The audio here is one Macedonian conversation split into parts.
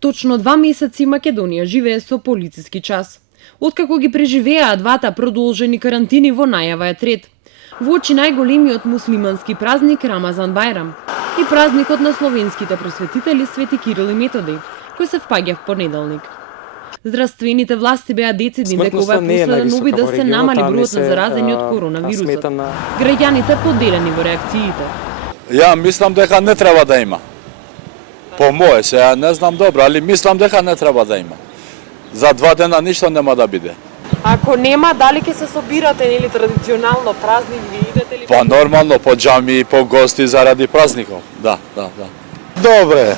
Точно 2 месеци Македонија живее со полициски час. Откако ги преживеа двата продолжени карантини во најава е трет. Воочи најголемиот муслимански празник Рамазан Бајрам и празникот на словенските просветители Свети Кирил и Методи, кој се впаѓа в понеделник. Здравствените власти беа децидни дека ова е последен обид да се намали бројот на заразени од коронавирусот. Граѓаните поделени во реакциите. Ја мислам дека не треба да има. По мое се, ја не знам добро, али мислам дека не треба да има. За 2 дена ништо нема да биде. Ако нема, дали ќе се собирате или традиционално празник ви идете ли? Па нормално по џами, по гости заради празников. Да. Добре.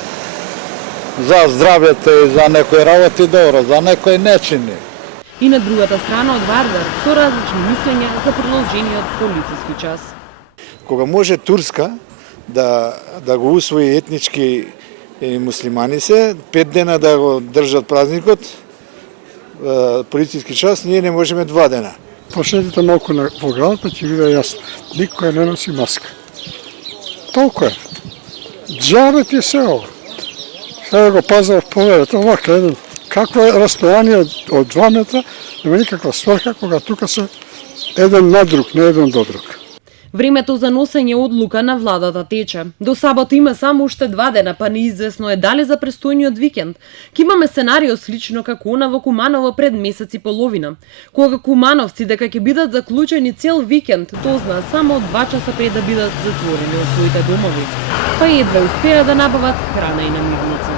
За здравјето и за некои работи добро, за некои не чини. И на другата страна од Вардар со различни мислења за продолжениот полициски час. Кога може Турска да го усвои етнички муслимани се, 5 дена да го држат празникот, полициски час, ние не можеме 2 дена. Пошедете малку во градот, па ќе биде јасно. Никој не носи маска. Толку е. Джабе ти се ово. Сега го пазав поверете, овака еден. Какво е растојание од 2 метра, нема никаква сврха кога тука се еден на друг, не еден до друг. Времето за носење одлука на владата тече. До сабота има само уште 2 дена, па неизвестно е дали за престојниот викенд. Ке имаме сценарио слично како она во Куманово пред месец и половина. Кога кумановци дека ќе бидат заклучени цел викенд, тоа знаат само 2 часа пред да бидат затворени од своите домови. Па едва успеа да набават храна и намирница.